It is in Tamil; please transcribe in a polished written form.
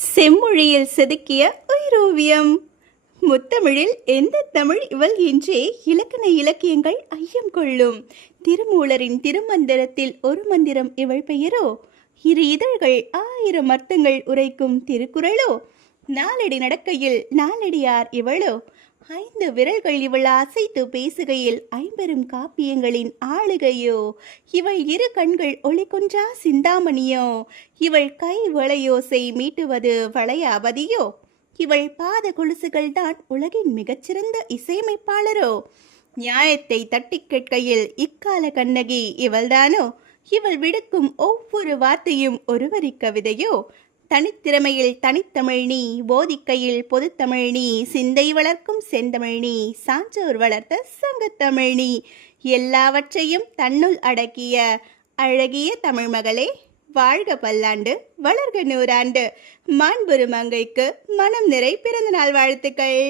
செம்மொழியில் செதுக்கிய உயிரோவியம். முத்தமிழில் எந்த தமிழ் இவள் என்றே இலக்கண இலக்கியங்கள் ஐயம் கொள்ளும். திருமூலரின் திருமந்திரத்தில் ஒரு மந்திரம் இவள் பெயரோ, இரு இதழ்கள் 1000 அர்த்தங்கள் உரைக்கும் திருக்குறளோ, நாலடி நடக்கையில் நாலடியார் இவளோ, 5 விரல்கள் இவள் அசைத்து பேசுகையில் 50 காப்பியங்களின் ஆளுகையோ, இவள் 2 கண்கள் ஒளி கொன்றா சிந்தாமணியோ, இவள் கை வளையோசை மீட்டுவது வளையாபதியோ, இவள் பாத கொலுசுகள் தான் உலகின் மிகச்சிறந்த இசையமைப்பாளரோ, நியாயத்தை தட்டி கேட்கையில் இக்கால கண்ணகி இவள்தானோ, இவள் விடுக்கும் ஒவ்வொரு வார்த்தையும் ஒரு வரி கவிதையோ, தனித்திறமையில் தனித்தமிழ் நீ, போதிக்கையில் பொதுத்தமிழ் நீ, சிந்தை வளர்க்கும் செந்தமிழ் நீ, சான்றோர் வளர்த்த சங்கத்தமிழ் நீ, எல்லாவற்றையும் தன்னுள் அடக்கிய அழகிய தமிழ் மகளே, வாழ்க பல்லாண்டு வளர்க நூறாண்டு. மாண்புறு மங்கைக்கு மனம் நிறை பிறந்த நாள் வாழ்த்துக்கள்.